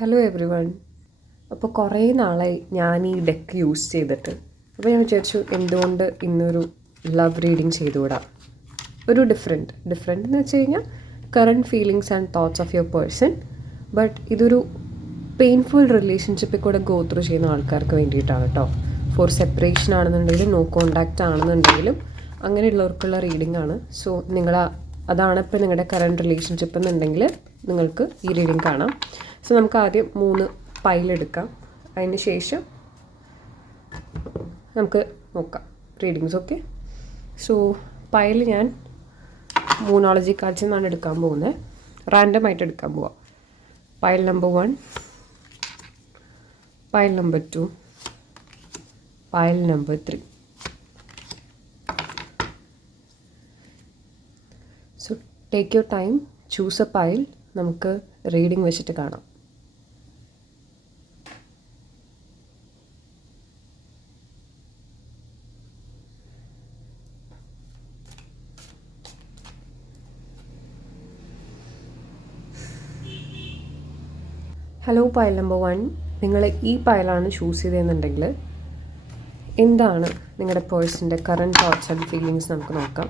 Hello every one. അപ്പോൾ കുറേ നാളായി ഞാൻ ഈ ഡെക്ക് യൂസ് ചെയ്തിട്ട്. അപ്പോൾ ഞാൻ വിചാരിച്ചു എന്തുകൊണ്ട് ഇന്നൊരു ലവ് റീഡിങ് ചെയ്തുകൂടാ. ഒരു ഡിഫറെൻറ്റ് എന്ന് വെച്ച് കഴിഞ്ഞാൽ current feelings and thoughts of your person. But ഇതൊരു പെയിൻഫുൾ റിലേഷൻഷിപ്പിൽ കൂടെ ഗോ ത്രൂ ചെയ്യുന്ന ആൾക്കാർക്ക് വേണ്ടിയിട്ടാണ് കേട്ടോ. ഫോർ സെപ്പറേഷൻ ആണെന്നുണ്ടെങ്കിലും നോ കോണ്ടാക്റ്റ് ആണെന്നുണ്ടെങ്കിലും അങ്ങനെയുള്ളവർക്കുള്ള റീഡിംഗ് ആണ്. സോ അതാണ് ഇപ്പോൾ നിങ്ങളുടെ കറണ്ട് റിലേഷൻഷിപ്പ് എന്നുണ്ടെങ്കിൽ നിങ്ങൾക്ക് ഈ റീഡിംഗ് കാണാം. സോ നമുക്ക് ആദ്യം 3 പൈലെടുക്കാം. അതിന് ശേഷം നമുക്ക് നോക്കാം റീഡിങ്സ്. ഓക്കെ, സോ പൈൽ ഞാൻ മൂണോളജി കാർഡ്സിൽ നിന്നാണ് എടുക്കാൻ പോകുന്നത്. റാൻഡമായിട്ട് എടുക്കാൻ പോവാം. Pile number 1, pile number 2, pile number 3. So take your time, choose A pile. നമുക്ക് റീഡിംഗ് വെച്ചിട്ട് കാണാം. ഹലോ പൈൽ നമ്പർ 1, നിങ്ങൾ ഈ പൈലാണ് ചൂസ് ചെയ്തതെന്നുണ്ടെങ്കിൽ എന്താണ് നിങ്ങളുടെ പേഴ്സൻ്റെ കറണ്ട് തോട്ട്സ് ആൻഡ് ഫീലിങ്സ് നമുക്ക് നോക്കാം.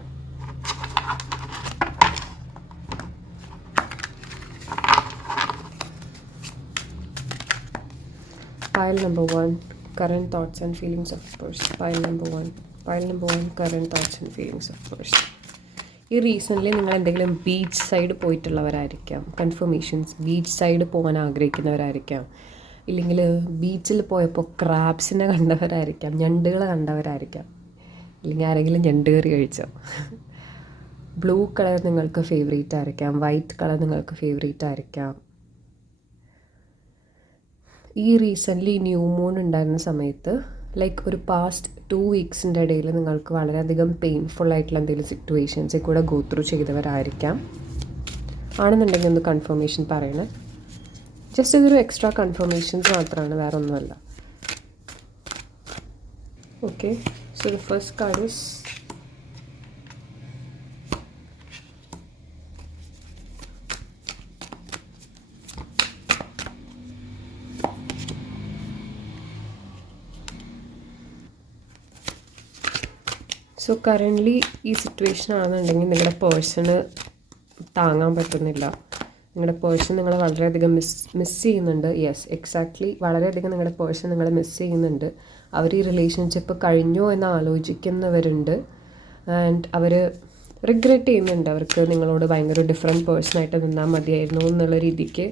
Pile number 1, current thoughts and feelings of person. Pile number 1, current thoughts and feelings of person. ഈ റീസെൻ്റ്ലി നിങ്ങൾ എന്തെങ്കിലും ബീച്ച് സൈഡ് പോയിട്ടുള്ളവരായിരിക്കാം. കൺഫർമേഷൻസ്, ബീച്ച് സൈഡ് പോകാൻ ആഗ്രഹിക്കുന്നവരായിരിക്കാം. ഇല്ലെങ്കിൽ ബീച്ചിൽ പോയപ്പോൾ ക്രാബ്സിനെ കണ്ടവരായിരിക്കാം, ഞണ്ടുകളെ കണ്ടവരായിരിക്കാം. ഇല്ലെങ്കിൽ ആരെങ്കിലും ഞണ്ട് കറി കഴിച്ചോ. ബ്ലൂ കളർ നിങ്ങൾക്ക് ഫേവറേറ്റ് ആയിരിക്കാം, വൈറ്റ് കളർ നിങ്ങൾക്ക് ഫേവറേറ്റ് ആയിരിക്കാം. ഈ റീസെൻ്റ്ലി ന്യൂ മൂൺ ഉണ്ടായിരുന്ന സമയത്ത് ലൈക്ക് ഒരു പാസ്റ്റ് 2 വീക്സിൻ്റെ ഇടയിൽ നിങ്ങൾക്ക് വളരെയധികം പെയിൻഫുൾ ആയിട്ടുള്ള എന്തെങ്കിലും സിറ്റുവേഷൻസിൽ കൂടെ ഗോ ത്രൂ ചെയ്തവരായിരിക്കാം. ആണെന്നുണ്ടെങ്കിൽ ഒന്ന് കൺഫർമേഷൻ പറയണേ. ജസ്റ്റ് ഇതൊരു എക്സ്ട്രാ കൺഫർമേഷൻസ് മാത്രമാണ്, വേറെ ഒന്നുമല്ല. Okay, so the first card is so currently ഈ സിറ്റുവേഷൻ ആണെന്നുണ്ടെങ്കിൽ നിങ്ങളുടെ പേഴ്സണ് താങ്ങാൻ പറ്റുന്നില്ല. നിങ്ങളുടെ പേഴ്സൺ നിങ്ങളെ വളരെയധികം മിസ് ചെയ്യുന്നുണ്ട്. യെസ്, എക്സാക്ട്ലി, വളരെയധികം നിങ്ങളുടെ പേഴ്സൺ നിങ്ങളെ മിസ് ചെയ്യുന്നുണ്ട്. അവർ ഈ റിലേഷൻഷിപ്പ് കഴിഞ്ഞോ എന്ന് ആലോചിക്കുന്നവരുണ്ട്. ആൻഡ് അവർ റിഗ്രറ്റ് ചെയ്യുന്നുണ്ട്. അവർക്ക് നിങ്ങളോട് ഭയങ്കര ഡിഫറെൻറ്റ് പേഴ്സണായിട്ട് നിന്നാൽ മതിയായിരുന്നു എന്നുള്ള രീതിക്ക്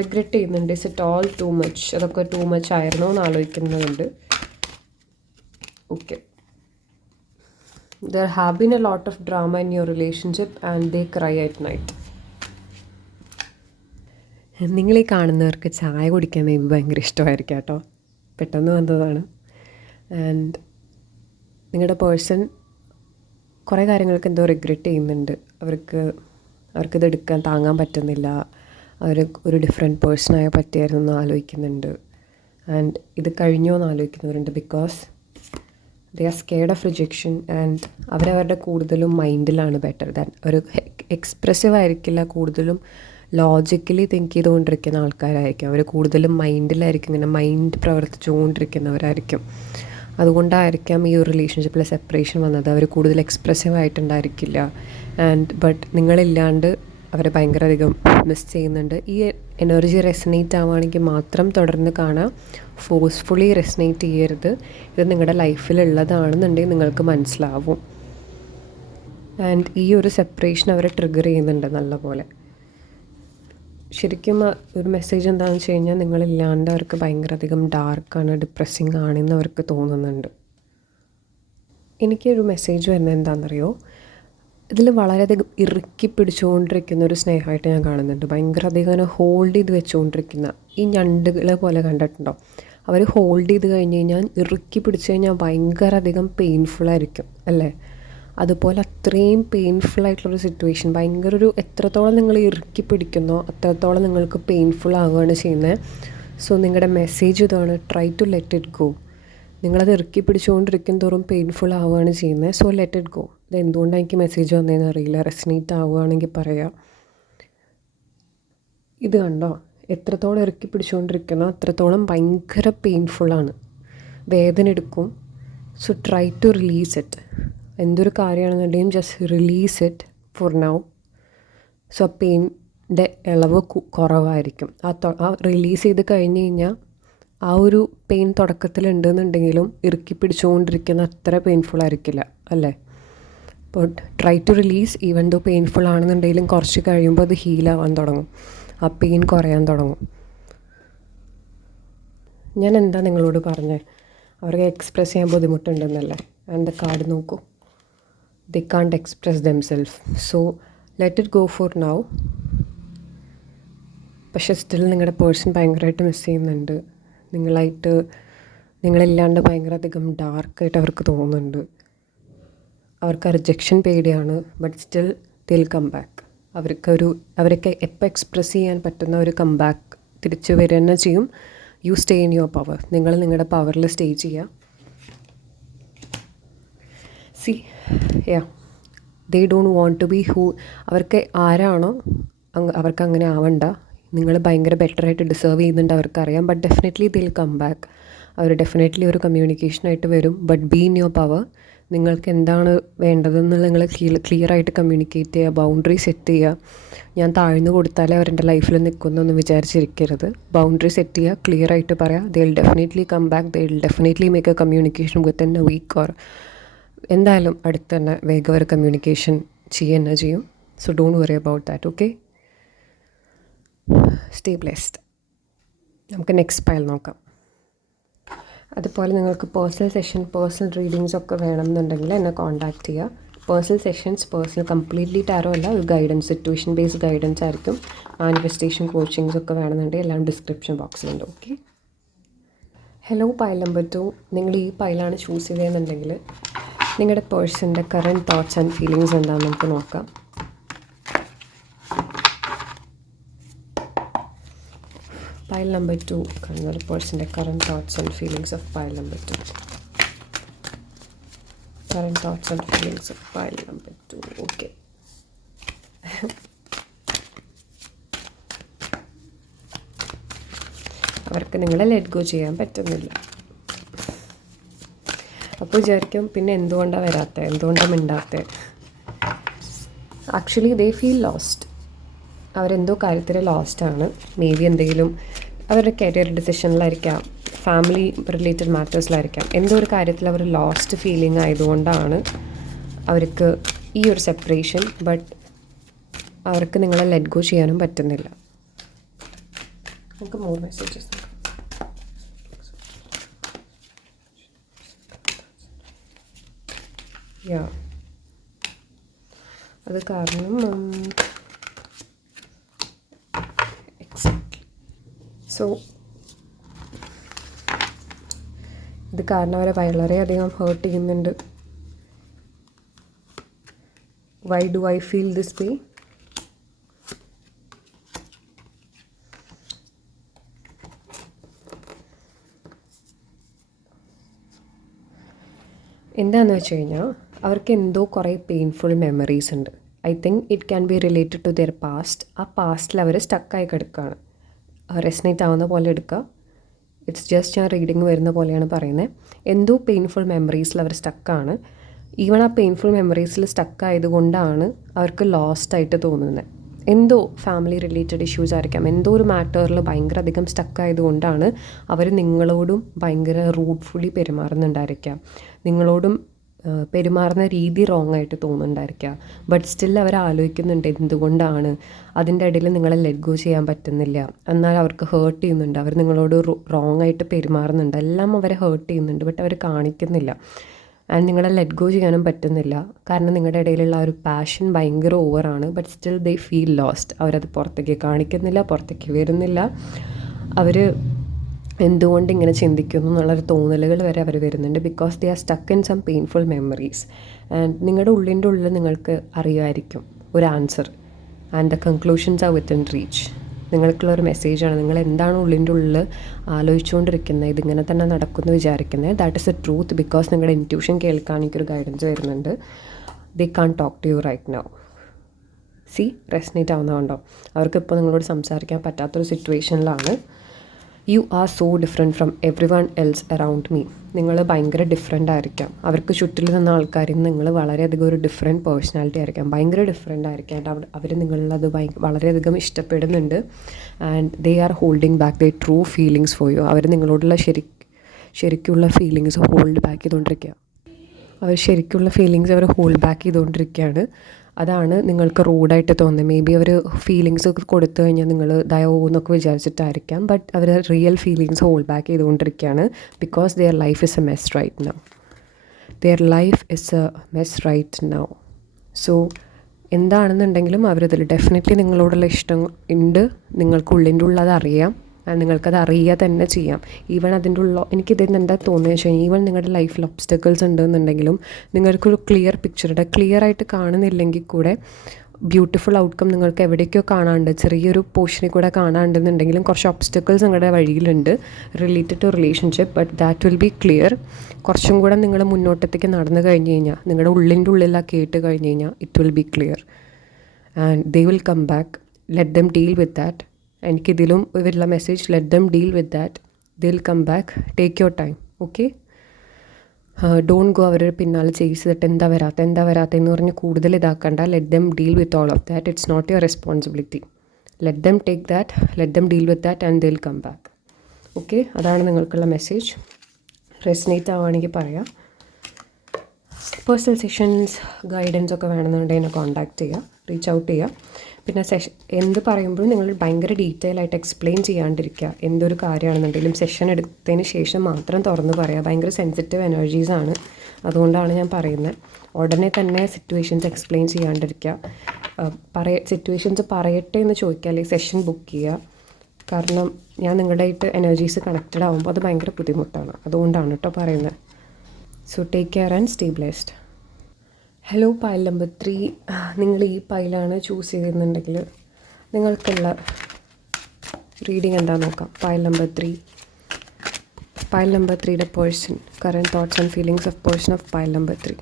റിഗ്രറ്റ് ചെയ്യുന്നുണ്ട്. Is it all too much, അതൊക്കെ ടു മച്ച് ആയിരുന്നോ എന്ന് ആലോചിക്കുന്നുണ്ട്. Okay, there have been a lot of drama in your relationship and they cry at night. നിങ്ങളീ കാണുന്നവർക്ക് ചായ കുടിക്കാൻ മേ ബി ഭയങ്കര ഇഷ്ടമായിരിക്കും കേട്ടോ. പെട്ടെന്ന് വന്നതാണ്. ആൻഡ് നിങ്ങളുടെ പേഴ്സൺ കുറേ കാര്യങ്ങൾക്ക് എന്തോ റിഗ്രറ്റ് ചെയ്യുന്നുണ്ട്. അവർക്കിത് എടുക്കാൻ താങ്ങാൻ പറ്റുന്നില്ല. അവർ ഒരു ഡിഫറെൻറ്റ് പേഴ്സണായ പറ്റിയായിരുന്നു എന്ന് ആലോചിക്കുന്നുണ്ട്. ആൻഡ് ഇത് കഴിഞ്ഞോ എന്ന് ആലോചിക്കുന്നവരുണ്ട്. Because they are scared of rejection. And അവരവരുടെ കൂടുതലും മൈൻഡിലാണ് ബെറ്റർ ദാൻ ഒരു എക്സ്പ്രസീവ് ആയിരിക്കില്ല. കൂടുതലും ലോജിക്കലി തിങ്ക് ചെയ്തുകൊണ്ടിരിക്കുന്ന ആൾക്കാരായിരിക്കും. അവർ കൂടുതലും മൈൻഡിലായിരിക്കും, ഇങ്ങനെ മൈൻഡ് പ്രവർത്തിച്ചുകൊണ്ടിരിക്കുന്നവരായിരിക്കും. അതുകൊണ്ടായിരിക്കാം ഈ ഒരു റിലേഷൻഷിപ്പിൽ സെപ്പറേഷൻ വന്നത്. അവർ കൂടുതൽ എക്സ്പ്രസീവ് ആയിട്ടുണ്ടായിരിക്കില്ല. ബട്ട് നിങ്ങളില്ലാണ്ട് അവരെ ഭയങ്കര അധികം മിസ് ചെയ്യുന്നുണ്ട്. ഈ എനർജി റെസനേറ്റ് ആവുകയാണെങ്കിൽ മാത്രം തുടർന്ന് കാണാം. ഫോഴ്സ്ഫുള്ളി റെസനേറ്റ് ചെയ്യരുത്. ഇത് നിങ്ങളുടെ ലൈഫിലുള്ളതാണെന്നുണ്ടെങ്കിൽ നിങ്ങൾക്ക് മനസ്സിലാവും. ആൻഡ് ഈ ഒരു സെപ്പറേഷൻ അവരെ ട്രിഗർ ചെയ്യുന്നുണ്ട് നല്ലപോലെ. ശരിക്കും ഒരു മെസ്സേജ് എന്താണെന്ന് വെച്ച് കഴിഞ്ഞാൽ നിങ്ങളില്ലാണ്ട് അവർക്ക് ഭയങ്കര അധികം ഡാർക്കാണ്, ഡിപ്രസ്സിങ് ആണെന്ന് അവർക്ക് തോന്നുന്നുണ്ട്. എനിക്കൊരു മെസ്സേജ് വരുന്നത് എന്താണെന്നറിയോ, ഇതിൽ വളരെയധികം ഇറുക്കി പിടിച്ചുകൊണ്ടിരിക്കുന്ന ഒരു സ്നേഹമായിട്ട് ഞാൻ കാണുന്നുണ്ട്. ഭയങ്കര അധികം അങ്ങനെ ഹോൾഡ് ചെയ്ത് വെച്ചുകൊണ്ടിരിക്കുന്ന ഈ ഞണ്ടുകളെ പോലെ കണ്ടിട്ടുണ്ടോ? അവർ ഹോൾഡ് ചെയ്ത് കഴിഞ്ഞ് കഴിഞ്ഞാൽ ഇറുക്കി പിടിച്ചു കഴിഞ്ഞാൽ ഭയങ്കര അധികം പെയിൻഫുള്ളായിരിക്കും അല്ലേ? അതുപോലെ അത്രയും പെയിൻഫുള്ളായിട്ടുള്ളൊരു സിറ്റുവേഷൻ, ഭയങ്കര ഒരു എത്രത്തോളം നിങ്ങൾ ഇറുക്കി പിടിക്കുന്നോ അത്രത്തോളം നിങ്ങൾക്ക് പെയിൻഫുൾ ആവുകയാണ് ചെയ്യുന്നത്. സോ നിങ്ങളുടെ മെസ്സേജ് ഇതാണ്, try to let it go. നിങ്ങളത് ഇറുക്കി പിടിച്ചുകൊണ്ടിരിക്കും തോറും പെയിൻഫുൾ ആവുകയാണ് ചെയ്യുന്നത്. So let it go. ഇത് എന്തുകൊണ്ടാണ് എനിക്ക് മെസ്സേജ് വന്നതെന്ന് അറിയില്ല. റെസനേറ്റ് ആവുകയാണെങ്കിൽ പറയാം. ഇത് കണ്ടോ, എത്രത്തോളം ഇറുക്കി പിടിച്ചുകൊണ്ടിരിക്കുന്നോ അത്രത്തോളം ഭയങ്കര പെയിൻഫുള്ളാണ്, വേദന എടുക്കും. So try to release it. എന്തൊരു കാര്യമാണെന്നുണ്ടെങ്കിലും just release it for now. So പെയിൻ്റെ ഇളവ് കുറവായിരിക്കും. ആ റിലീസ് ചെയ്ത് കഴിഞ്ഞ് കഴിഞ്ഞാൽ ആ ഒരു പെയിൻ തുടക്കത്തിലുണ്ടെന്നുണ്ടെങ്കിലും ഇറുക്കി പിടിച്ചുകൊണ്ടിരിക്കുന്ന അത്ര പെയിൻഫുൾ ആയിരിക്കില്ല അല്ലേ. അപ്പോൾ try to release. Even though painful ആണെന്നുണ്ടെങ്കിലും കുറച്ച് കഴിയുമ്പോൾ അത് ഹീലാവാൻ തുടങ്ങും, ആ പെയിൻ കുറയാൻ തുടങ്ങും. ഞാൻ എന്താ നിങ്ങളോട് പറഞ്ഞത്, അവർക്ക് എക്സ്പ്രസ് ചെയ്യാൻ ബുദ്ധിമുട്ടുണ്ടെന്നല്ലേ. ആൻഡ് കാർഡ് നോക്കൂ, they can't express themselves. So let it go for now. പക്ഷേ സ്റ്റിൽ നിങ്ങളുടെ പേഴ്സൺ ഭയങ്കരമായിട്ട് മിസ് ചെയ്യുന്നുണ്ട്. നിങ്ങളില്ലാണ്ട് ഭയങ്കര അധികം ഡാർക്കായിട്ട് അവർക്ക് തോന്നുന്നുണ്ട്. അവർക്ക് റിജക്ഷൻ പേടിയാണ്. But still they'll come back. അവരൊക്കെ എപ്പോൾ എക്സ്പ്രസ് ചെയ്യാൻ പറ്റുന്ന ഒരു കം ബാക്ക് തിരിച്ച് വരിക തന്നെ ചെയ്യും. You stay in your power. നിങ്ങൾ നിങ്ങളുടെ പവറിൽ സ്റ്റേ ചെയ്യുക. See yeah, they don't want to be who. അവർക്ക് ആരാണോ അവർക്ക് അങ്ങനെ ആവണ്ട. നിങ്ങൾ ഭയങ്കര ബെറ്ററായിട്ട് ഡിസേർവ് ചെയ്യുന്നുണ്ട് അവർക്കറിയാം. But definitely they'll come back. അവർ ഡെഫിനറ്റ്ലി ഒരു കമ്മ്യൂണിക്കേഷനായിട്ട് വരും. But be in your power. നിങ്ങൾക്ക് എന്താണ് വേണ്ടതെന്നുള്ള നിങ്ങൾ ക്ലിയറായിട്ട് കമ്മ്യൂണിക്കേറ്റ് ചെയ്യുക, ബൗണ്ടറി സെറ്റ് ചെയ്യുക. ഞാൻ താഴ്ന്നു കൊടുത്താലേ അവരുടെ ലൈഫിൽ നിൽക്കുന്നൊന്നും വിചാരിച്ചിരിക്കരുത്. ബൗണ്ടറി സെറ്റ് ചെയ്യുക, ക്ലിയറായിട്ട് പറയാം. They will definitely come back. They will definitely make a communication within a week or എന്തായാലും അടുത്ത് തന്നെ വേഗം ഒരു കമ്മ്യൂണിക്കേഷൻ ചെയ്യുക തന്നെ ചെയ്യും. So don't worry about that. Okay, stay blessed. നമുക്ക് നെക്സ്റ്റ് പൈൽ നോക്കാം. അതുപോലെ നിങ്ങൾക്ക് പേഴ്സണൽ സെഷൻ, പേഴ്സണൽ റീഡിങ്സ് ഒക്കെ വേണമെന്നുണ്ടെങ്കിൽ എന്നെ കോൺടാക്റ്റ് ചെയ്യുക. Personal sessions, personal completely tarot അല്ല, ഒരു ഗൈഡൻസ്, സിറ്റുവേഷൻ ബേസ്ഡ് ഗൈഡൻസ് ആയിരിക്കും. മാനിഫെസ്റ്റേഷൻ കോച്ചിങ്സ് ഒക്കെ വേണമെന്നുണ്ടെങ്കിൽ എല്ലാം ഡിസ്ക്രിപ്ഷൻ ബോക്സിലുണ്ട്. ഓക്കെ. Hello, pile number 2. നിങ്ങൾ ഈ പൈലാണ് ചൂസ് ചെയ്തതെന്നുണ്ടെങ്കിൽ നിങ്ങളുടെ പേഴ്സൻ്റെ കറൻറ്റ് തോട്ട്സ് ആൻഡ് ഫീലിങ്സ് എന്താണെന്ന് നമുക്ക് നോക്കാം. Pile number 2, another person, the current thoughts and feelings of pile number 2. Current thoughts and feelings of pile number 2. Okay. അവർക്ക് നിങ്ങളെ ലെറ്റ് ഗോ ചെയ്യാൻ പറ്റുന്നില്ല. അപ്പോൾ വിചാരിക്കും പിന്നെ എന്തുകൊണ്ടാണ് വരാത്തത്, എന്തുകൊണ്ടാണ് മിണ്ടാത്തത്. Actually they feel lost. അവരെന്തോ കാര്യത്തിൽ ലോസ്റ്റാണ്. മേ ബി എന്തെങ്കിലും അവരുടെ കരിയർ ഡിസിഷനിലായിരിക്കാം, ഫാമിലി റിലേറ്റഡ് മാറ്റേഴ്സിലായിരിക്കാം. എന്തോ ഒരു കാര്യത്തിൽ അവർ ലോസ്റ്റ് ഫീലിംഗ് ആയതുകൊണ്ടാണ് അവർക്ക് ഈ ഒരു സെപ്പറേഷൻ. ബട്ട് അവർക്ക് നിങ്ങളെ ലെറ്റ് ഗോ ചെയ്യാനും പറ്റുന്നില്ല. നമുക്ക് മോർ മെസ്സേജസ് നോക്കാം. യാ, അത് കാരണം സോ ഇത് കാരണം അവരെ വളരെയധികം ഹേർട്ട് ചെയ്യുന്നുണ്ട്. Why do I feel this way? എന്താണെന്ന് വെച്ച് കഴിഞ്ഞാൽ അവർക്ക് എന്തോ കുറേ പെയിൻഫുൾ മെമ്മറീസ് ഉണ്ട്. I think it can be related to their past. ആ പാസ്റ്റിൽ അവർ സ്റ്റക്കായി കിടക്കുകയാണ്. റെസനേറ്റ് ആവുന്ന പോലെ എടുക്കുക. ഇറ്റ്സ് ജസ്റ്റ് ഞാൻ റീഡിങ് വരുന്ന പോലെയാണ് പറയുന്നത്. എന്തോ പെയിൻഫുൾ മെമ്മറീസിൽ അവർ സ്റ്റക്കാണ്. ഈവൻ ആ പെയിൻഫുൾ മെമ്മറീസിൽ സ്റ്റക്കായതുകൊണ്ടാണ് അവർക്ക് ലോസ്റ്റ് ആയിട്ട് തോന്നുന്നത്. എന്തോ ഫാമിലി റിലേറ്റഡ് ഇഷ്യൂസ് ആയിരിക്കാം, എന്തോ ഒരു മാറ്ററിൽ ഭയങ്കര അധികം സ്റ്റക്കായതുകൊണ്ടാണ് അവർ നിങ്ങളോടും ഭയങ്കര റൂഡ്ഫുള്ളി പെരുമാറുന്നുണ്ടായിരിക്കാം. നിങ്ങളോടും പെരുമാറുന്ന രീതി റോങ് ആയിട്ട് തോന്നുന്നുണ്ടായിരിക്കുക. ബട്ട് സ്റ്റിൽ അവർ ആലോചിക്കുന്നുണ്ട് എന്തുകൊണ്ടാണ്. അതിൻ്റെ ഇടയിൽ നിങ്ങളെ ലെറ്റ് ഗോ ചെയ്യാൻ പറ്റുന്നില്ല. എന്നാൽ അവർക്ക് ഹേർട്ട് ചെയ്യുന്നുണ്ട്. അവർ നിങ്ങളോട് റോങ് ആയിട്ട് പെരുമാറുന്നുണ്ട്. എല്ലാം അവരെ ഹേർട്ട് ചെയ്യുന്നുണ്ട്. ബട്ട് അവർ കാണിക്കുന്നില്ല. ആൻഡ് നിങ്ങളെ ലെറ്റ് ഗോ ചെയ്യാനും പറ്റുന്നില്ല. കാരണം നിങ്ങളുടെ ഇടയിലുള്ള ആ ഒരു പാഷൻ ഭയങ്കര ഓവറാണ്. But still they feel lost. അവരത് പുറത്തേക്ക് കാണിക്കുന്നില്ല, പുറത്തേക്ക് വരുന്നില്ല. അവർ എന്തുകൊണ്ട് ഇങ്ങനെ ചിന്തിക്കുന്നു എന്നുള്ളൊരു തോന്നലുകൾ വരെ അവർ വരുന്നുണ്ട്. Because they are stuck in some painful memories. And നിങ്ങളുടെ ഉള്ളിൻ്റെ ഉള്ളിൽ നിങ്ങൾക്ക് അറിയുമായിരിക്കും ഒരു answer. And the conclusions are within reach. നിങ്ങൾക്കുള്ളൊരു മെസ്സേജാണ്. നിങ്ങൾ എന്താണ് ഉള്ളിൻ്റെ ഉള്ളിൽ ആലോചിച്ചുകൊണ്ടിരിക്കുന്നത്, ഇതിങ്ങനെ തന്നെ നടക്കുമെന്ന് വിചാരിക്കുന്നത്. That is a truth. Because നിങ്ങളുടെ ഇൻറ്റ്യൂഷൻ കേൾക്കാൻ എനിക്കൊരു ഗൈഡൻസ് വരുന്നുണ്ട്. They can't talk to you right now. സി റെസനേറ്റ് ആവുന്നതുകൊണ്ടോ? അവർക്കിപ്പോൾ നിങ്ങളോട് സംസാരിക്കാൻ പറ്റാത്തൊരു സിറ്റുവേഷനിലാണ്. You are so different from everyone else around me. നിങ്ങൾ ഭയങ്കര ഡിഫറെൻ്റ് ആയിരിക്കാം. അവർക്ക് ചുറ്റിൽ നിന്ന ആൾക്കാരിൽ നിന്ന് നിങ്ങൾ വളരെയധികം ഒരു ഡിഫറെൻറ്റ് പേഴ്സണാലിറ്റി ആയിരിക്കാം, ഭയങ്കര ഡിഫറെൻ്റ് ആയിരിക്കാം. അവർ നിങ്ങളിലത് വളരെയധികം ഇഷ്ടപ്പെടുന്നുണ്ട്. And they are holding back the true feelings for you. അവർ നിങ്ങളോടുള്ള ശരിക്കുള്ള ഫീലിങ്സ് ഹോൾഡ് ബാക്ക് ചെയ്തുകൊണ്ടിരിക്കുക. അവർ ശരിക്കുള്ള ഫീലിങ്സ് അവർ ഹോൾഡ് ബാക്ക് ചെയ്തുകൊണ്ടിരിക്കുകയാണ്. അതാണ് നിങ്ങൾക്ക് റൂഡായിട്ട് തോന്നുന്നത്. മേ ബി അവർ ഫീലിങ്സ് കൊടുത്തു കഴിഞ്ഞാൽ നിങ്ങൾ ദയോ എന്നൊക്കെ വിചാരിച്ചിട്ടായിരിക്കാം. ബട്ട് അവർ റിയൽ ഫീലിങ്സ് ഹോൾഡ് ബാക്ക് ചെയ്തുകൊണ്ടിരിക്കുകയാണ്. Because their life is a mess right now. Their life is a mess right now. So എന്താണെന്നുണ്ടെങ്കിലും അവരതിൽ ഡെഫിനറ്റ്ലി നിങ്ങളോടുള്ള ഇഷ്ടം ഉണ്ട്. നിങ്ങൾക്കുള്ളിൻ്റെ ഉള്ളത് അറിയാം. നിങ്ങൾക്കത് അറിയുക തന്നെ ചെയ്യാം. ഈവൻ അതിൻ്റെ എനിക്കിതിൽ നിന്ന് എന്താ തോന്നുന്നത് വെച്ചാൽ, ഈവൻ നിങ്ങളുടെ ലൈഫിൽ ഒബ്സ്റ്റക്കിൾസ് ഉണ്ടെന്നുണ്ടെങ്കിലും നിങ്ങൾക്കൊരു ക്ലിയർ ആയിട്ട് കാണുന്നില്ലെങ്കിൽ കൂടെ ബ്യൂട്ടിഫുൾ ഔട്ട്കം നിങ്ങൾക്ക് എവിടേക്കോ കാണാണ്ട്, ചെറിയൊരു പോർഷനിൽ കൂടെ കാണാണ്ടെന്നുണ്ടെങ്കിലും കുറച്ച് ഒബ്സ്റ്റക്കിൾസ് നിങ്ങളുടെ വഴിയിലുണ്ട് related to relationship. But that will be clear. കുറച്ചും കൂടെ നിങ്ങൾ മുന്നോട്ടത്തേക്ക് നടന്നു കഴിഞ്ഞ് കഴിഞ്ഞാൽ, നിങ്ങളുടെ ഉള്ളിൻ്റെ ഉള്ളിലാണ് കേട്ട് കഴിഞ്ഞ് കഴിഞ്ഞാൽ it will be clear. And they will come back. Let them deal with that. എനിക്കിതിലും ഇവരുള്ള message, let them deal with that. They will come back. Take your time. Okay, don't go അവരുടെ പിന്നാലെ ചെയ്തിട്ട് എന്താ വരാത്ത എന്ന് പറഞ്ഞ് കൂടുതൽ ഇതാക്കണ്ട. Let them deal with all of that. It's not your responsibility. Let them take that, let them deal with that and they will come back. Okay, അതാണ് നിങ്ങൾക്കുള്ള മെസ്സേജ്. റെസനേറ്റ് ആവുകയാണെങ്കിൽ പറയാം. പേഴ്സണൽ സെഷൻസ്, ഗൈഡൻസ് ഒക്കെ വേണമെന്നുണ്ടെങ്കിൽ എന്നെ contact ചെയ്യുക, reach out ചെയ്യുക. പിന്നെ എന്ത് പറയുമ്പോഴും നിങ്ങൾ ഭയങ്കര ഡീറ്റെയിൽ ആയിട്ട് എക്സ്പ്ലെയിൻ ചെയ്യാണ്ടിരിക്കുക. എന്തൊരു കാര്യമാണെന്നുണ്ടെങ്കിലും സെഷൻ എടുത്തതിന് ശേഷം മാത്രം തുറന്ന് പറയുക. ഭയങ്കര സെൻസിറ്റീവ് എനർജീസാണ്, അതുകൊണ്ടാണ് ഞാൻ പറയുന്നത്. ഉടനെ തന്നെ സിറ്റുവേഷൻസ് എക്സ്പ്ലെയിൻ ചെയ്യാണ്ടിരിക്കുക. സിറ്റുവേഷൻസ് പറയട്ടെ എന്ന് ചോദിക്കുക, അല്ലെങ്കിൽ സെഷൻ ബുക്ക് ചെയ്യുക. കാരണം ഞാൻ നിങ്ങളുടെ ആയിട്ട് എനർജീസ് കണക്റ്റഡ് ആകുമ്പോൾ അത് ഭയങ്കര ബുദ്ധിമുട്ടാണ്. അതുകൊണ്ടാണ് കേട്ടോ പറയുന്നത്. So take care and stay blessed. Hello pile number 3. നിങ്ങൾ ഈ പൈലാണ് ചൂസ് ചെയ്തിരുന്നുണ്ടെങ്കിൽ നിങ്ങൾക്കുള്ള റീഡിങ് എന്താണെന്ന് നോക്കാം. Pile number 3. പൈൽ നമ്പർ 3യുടെ person, current thoughts and feelings of person of pile number 3.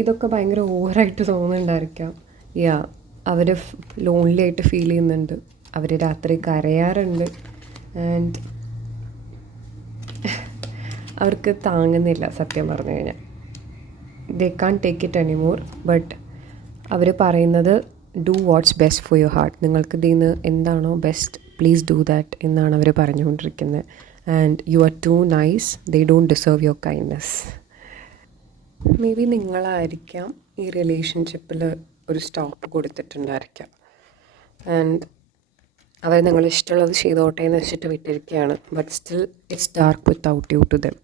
ഇതൊക്കെ ഭയങ്കര ഓവറായിട്ട് തോന്നുന്നുണ്ടായിരിക്കാം. അവർ ലോൺലി ആയിട്ട് ഫീൽ ചെയ്യുന്നുണ്ട്. അവർ രാത്രി കരയാറുണ്ട്. ആൻഡ് അവർക്ക് താങ്ങുന്നില്ല സത്യം പറഞ്ഞു കഴിഞ്ഞാൽ. They can take it anymore. But അവർ പറയുന്നത് do what's best for your heart. നിങ്ങൾക്ക് ഇതിൽ നിന്ന് എന്താണോ ബെസ്റ്റ്, പ്ലീസ് ഡു ദാറ്റ് എന്നാണ് അവർ പറഞ്ഞുകൊണ്ടിരിക്കുന്നത്. And you are too nice. They don't deserve your kindness. Maybe നിങ്ങളായിരിക്കാം ഈ റിലേഷൻഷിപ്പിൽ ഒരു സ്റ്റോപ്പ് കൊടുത്തിട്ടുണ്ടായിരിക്കാം. ആൻഡ് അവർ നിങ്ങൾ ഇഷ്ടമുള്ളത് ചെയ്തോട്ടെ എന്ന് വെച്ചിട്ട് വിട്ടിരിക്കുകയാണ്. But still it's dark without you to them.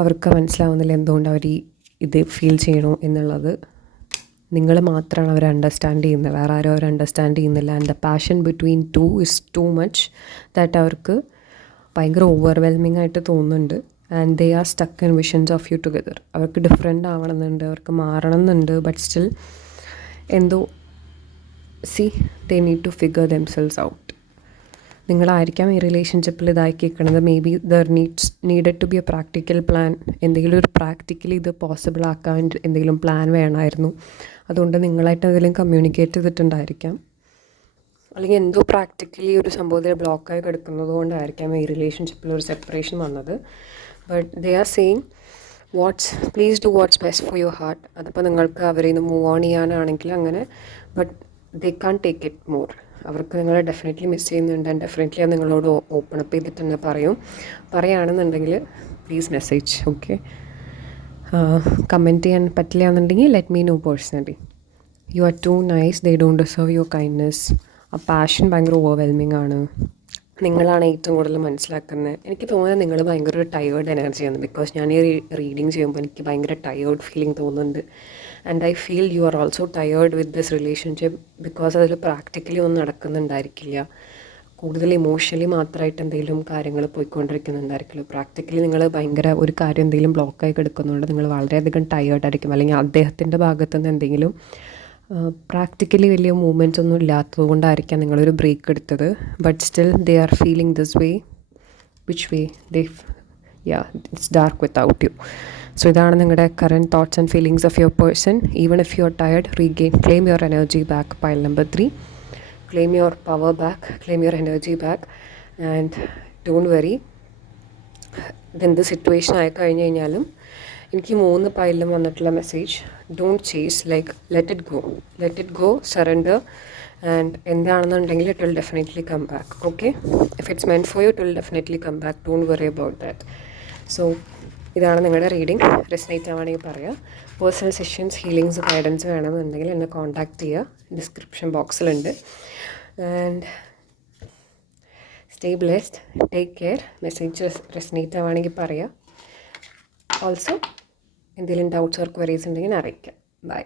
അവർക്ക് മനസ്സിലാവുന്നില്ല എന്തുകൊണ്ട് അവർ ഇത് ഫീൽ ചെയ്യണോ എന്നുള്ളത്. നിങ്ങൾ മാത്രമാണ് അവർ അണ്ടർസ്റ്റാൻഡ് ചെയ്യുന്നത്, വേറെ ആരും അവർ അണ്ടർസ്റ്റാൻഡ് ചെയ്യുന്നില്ല. And the passion between two is too much that അവർക്ക് ഭയങ്കര ഓവർവെൽമിംഗ് ആയിട്ട് തോന്നുന്നുണ്ട്. And they are stuck in visions of you together. അവർക്ക് ഡിഫറെൻ്റ് ആവണമെന്നുണ്ട്, അവർക്ക് മാറണം എന്നുണ്ട്. ബട്ട് സ്റ്റിൽ എന്തോ they need to figure themselves out. നിങ്ങളായിരിക്കാം ഈ റിലേഷൻഷിപ്പിൽ ഇതാക്കിയിരിക്കണത്. Maybe there needed to be a practical plan. എന്തെങ്കിലും ഒരു പ്രാക്ടിക്കലി ഇത് പോസിബിൾ ആക്കാൻ എന്തെങ്കിലും പ്ലാൻ വേണമായിരുന്നു. അതുകൊണ്ട് നിങ്ങളായിട്ട് എന്തെങ്കിലും കമ്മ്യൂണിക്കേറ്റ് ചെയ്തിട്ടുണ്ടായിരിക്കാം. അല്ലെങ്കിൽ എന്തോ പ്രാക്ടിക്കലി ഒരു സംഭവത്തിൽ ബ്ലോക്കായി കിടക്കുന്നത് കൊണ്ടായിരിക്കാം ഈ റിലേഷൻഷിപ്പിൽ ഒരു സെപ്പറേഷൻ വന്നത്. But they are saying please do what's best for your heart. അതിപ്പോൾ നിങ്ങൾക്ക് അവരിൽ നിന്ന് മൂവ് ഓൺ ചെയ്യാനാണെങ്കിൽ അങ്ങനെ. But they can take it more. അവർക്ക് നിങ്ങളെ ഡെഫിനറ്റ്ലി മിസ് ചെയ്യുന്നുണ്ട്. ആൻഡ് ഡെഫിനറ്റ്ലി അത് നിങ്ങളോട് ഓപ്പൺ അപ്പ് ചെയ്തിട്ട് തന്നെ പറയുകയാണെന്നുണ്ടെങ്കിൽ പ്ലീസ് മെസ്സേജ്. ഓക്കെ, കമൻറ്റ് ചെയ്യാൻ പറ്റില്ല എന്നുണ്ടെങ്കിൽ let me know personally. You are too nice. They don't deserve your kindness. ആ പാഷൻ ഭയങ്കര ഓവർവെൽമിംഗ് ആണ്. നിങ്ങളാണ് ഏറ്റവും കൂടുതൽ മനസ്സിലാക്കുന്നത്. എനിക്ക് തോന്നുന്നത് നിങ്ങൾ ഭയങ്കര ഒരു ടയേർഡ് എനർജിയാണ്. ബിക്കോസ് ഞാൻ ഈ റീഡിങ് ചെയ്യുമ്പോൾ എനിക്ക് ഭയങ്കര ടയേർഡ് ഫീലിംഗ് തോന്നുന്നുണ്ട്. And I feel you are also tired with this relationship. Because അതിൽ പ്രാക്ടിക്കലി ഒന്നും നടക്കുന്നുണ്ടായിരിക്കില്ല. കൂടുതൽ ഇമോഷണലി മാത്രമായിട്ട് എന്തെങ്കിലും കാര്യങ്ങൾ പോയിക്കൊണ്ടിരിക്കുന്നുണ്ടായിരിക്കില്ല. പ്രാക്ടിക്കലി നിങ്ങൾ ഭയങ്കര ഒരു കാര്യം എന്തെങ്കിലും ബ്ലോക്കായി കിടക്കുന്നുണ്ട്. നിങ്ങൾ വളരെയധികം ടയേർഡായിരിക്കും. അല്ലെങ്കിൽ അദ്ദേഹത്തിൻ്റെ ഭാഗത്തുനിന്ന് എന്തെങ്കിലും പ്രാക്ടിക്കലി വലിയ മൂവ്മെൻറ്റ്സ് ഒന്നും ഇല്ലാത്തത് കൊണ്ടായിരിക്കാം നിങ്ങളൊരു ബ്രേക്ക് എടുത്തത്. But still they are feeling this way, which way they it's dark without U. So ഇതാണ് നിങ്ങളുടെ current thoughts and feelings of your person. Even if you are tired, claim your energy back. Pile number 3, claim your power back, claim your energy back, and don't worry. ഇതെന്ത് situation ആയി കഴിഞ്ഞ് കഴിഞ്ഞാലും എനിക്ക് 3 പൈലിലും വന്നിട്ടുള്ള message, don't chase, like let it go, surrender. And എന്താണെന്നുണ്ടെങ്കിൽ it will definitely come back. Okay, if it's meant for you it will definitely come back. Don't worry about that. So ഇതാണ് നിങ്ങളുടെ reading. Resonate ആവുകയാണെങ്കിൽ പറയാം. Personal sessions, healings, guidance വേണമെന്നുണ്ടെങ്കിൽ എന്നെ contact ചെയ്യുക, description ബോക്സിലുണ്ട്. And stay blessed, take care. Message resonate ആവുകയാണെങ്കിൽ പറയാം. ഓൾസോ എന്തെങ്കിലും ഡൗട്ട്സ് ഓർ ക്വയറീസ് ഉണ്ടെങ്കിൽ അറിയിക്കാം. ബൈ.